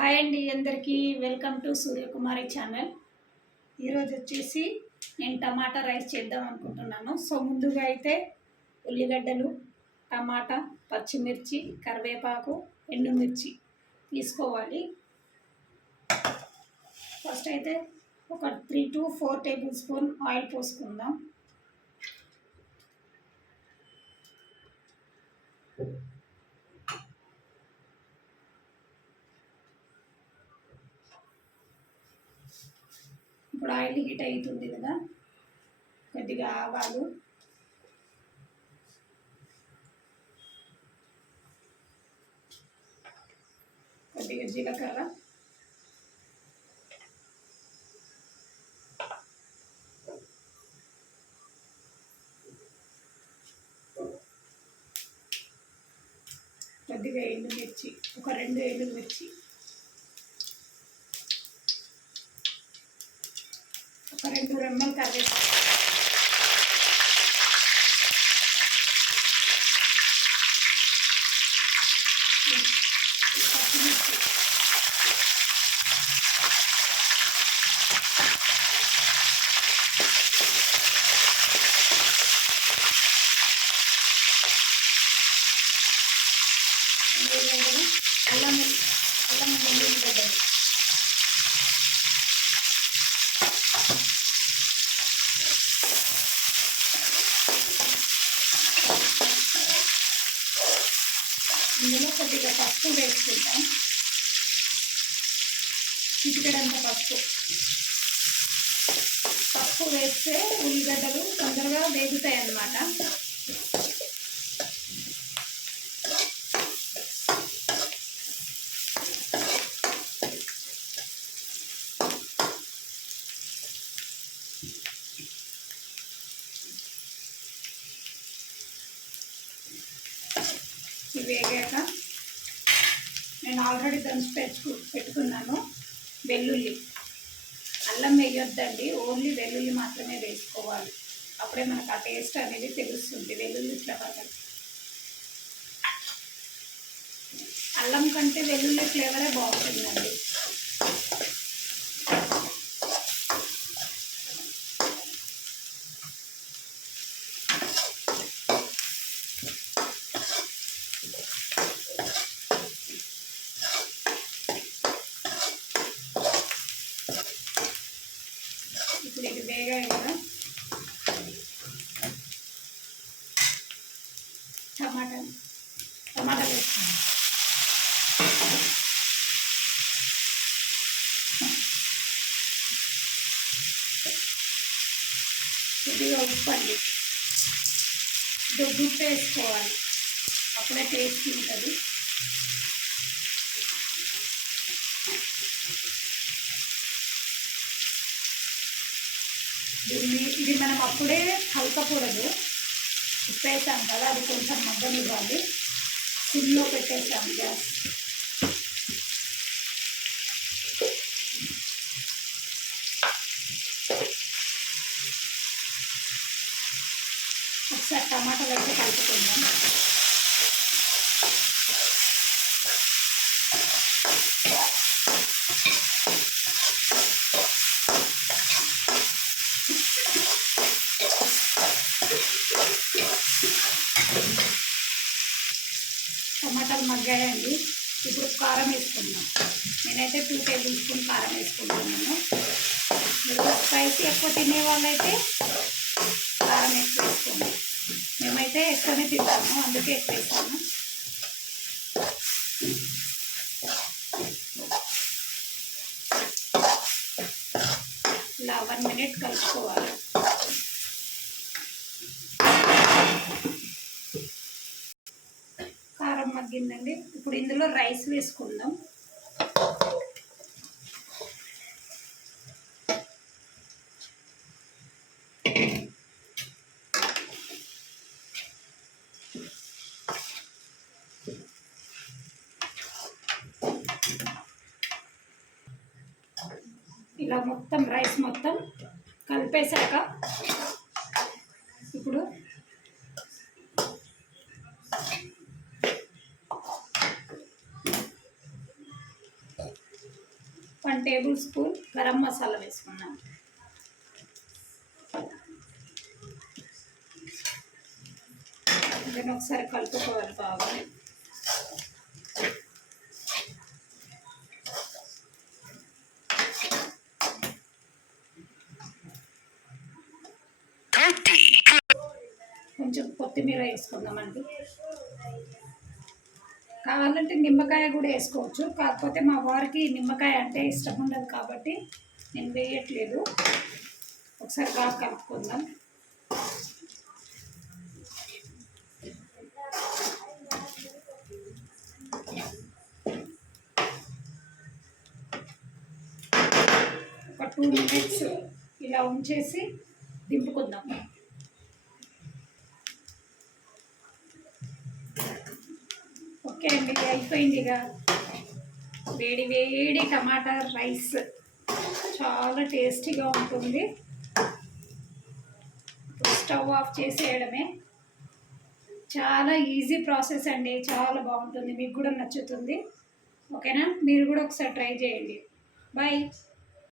Hi అండి, అందరికీ welcome to Suryakumari channel. ఈరోజు వచ్చేసి నేను టమాటా రైస్ చేద్దాం అనుకుంటున్నాను. సో ముందుగా అయితే ఉల్లిగడ్డలు, టమాటా, పచ్చిమిర్చి, కరివేపాకు, ఎండుమిర్చి తీసుకోవాలి. ఫస్ట్ అయితే ఒక 3 to 4 టేబుల్ స్పూన్ ఆయిల్ పోసుకుందాం. ఇప్పుడు ఆయిల్ హీట్ అవుతుంది కదా, కొద్దిగా ఆవాలు, కొద్దిగా జీలకర్ర, కొద్దిగా ఎండుమిర్చి, ఒక 2 ఎండుమిర్చి, ఒక 2 రెమ్మలు కరివేపాకు, పచ్చిమిర్చి, అల్లం వెల్లుల్లిగడ్డలు, ఇందులో కొద్దిగా పసుపు వేసుకుంటాం. చిటికెడంత పసుపు వేస్తే ఉల్లిగడ్డలు తొందరగా వేగుతాయి అన్నమాట. వేగాక నేను ఆల్రెడీ దంచి పెట్టుకున్నాను వెల్లుల్లి. అల్లం వేయొద్దండి, ఓన్లీ వెల్లుల్లి మాత్రమే వేసుకోవాలి. అప్పుడే మనకు ఆ టేస్ట్ అనేది తెలుస్తుంది. వెల్లుల్లి ఫ్లేవర్, అల్లం కంటే వెల్లుల్లి ఫ్లేవరే బాగుంటుందండి. ఇప్పుడు ఇది వేగాయి కదా, టమాటా వేసుకుందాం. కొద్దిగా ఉప్పు అండి, ఉప్పు వేసుకోవాలి, అప్పుడే టేస్ట్ ఉంటుంది. ఇది మనం అప్పుడే కలపకూడదు. ఉప్పు వేసాం కదా, అది కొంచెం మగ్గనివ్వాలి. సిమ్లో పెట్టేసాం గ్యాస్. ఒకసారి టమాటాలు అయితే కలుపుకుందాం. టమాటాలు మగ్గాయండి. ఇప్పుడు కారం వేసుకుందాం. నేనైతే 2 టేబుల్ స్పూన్ కారం వేసుకుంటున్నాను. మీరు స్పైసీ ఎక్కువ తినే వాళ్ళైతే కారం ఎక్కువ వేసుకోండి. మేమైతే ఎక్కువనే తింటాము, అందుకే ఎక్కువ వేసాము. ఇలా 1 minute కలుపుకోవాలి. కారం మగ్గిందండి. ఇప్పుడు ఇందులో రైస్ వేసుకుందాం. ఇలా మొత్తం రైస్ మొత్తం కలిపేశాక ఇప్పుడు 1 టేబుల్ స్పూన్ గరం మసాలా వేసుకున్నాం. దీన్ని ఒకసారి కలుపుకోవాలి బాగా. కొంచెం కొత్తిమీర వేసుకుందామండి. కావాలంటే నిమ్మకాయ కూడా వేసుకోవచ్చు, కాకపోతే మా వారికి నిమ్మకాయ అంటే ఇష్టం ఉండదు కాబట్టి నేను వేయట్లేదు. ఒకసారి బాగా కలుపుకుందాం. ఒక 2 మినిట్స్ ఇలా ఉంచేసి దింపుకుందాం. ఓకే అండి, అయిపోయిందిగా. వేడి వేడి టమాటా రైస్ చాలా టేస్టీగా ఉంటుంది. స్టవ్ ఆఫ్ చేసేయడమే. చాలా ఈజీ ప్రాసెస్ అండి, చాలా బాగుంటుంది, మీకు కూడా నచ్చుతుంది. ఓకేనా, మీరు కూడా ఒకసారి ట్రై చేయండి. బాయ్.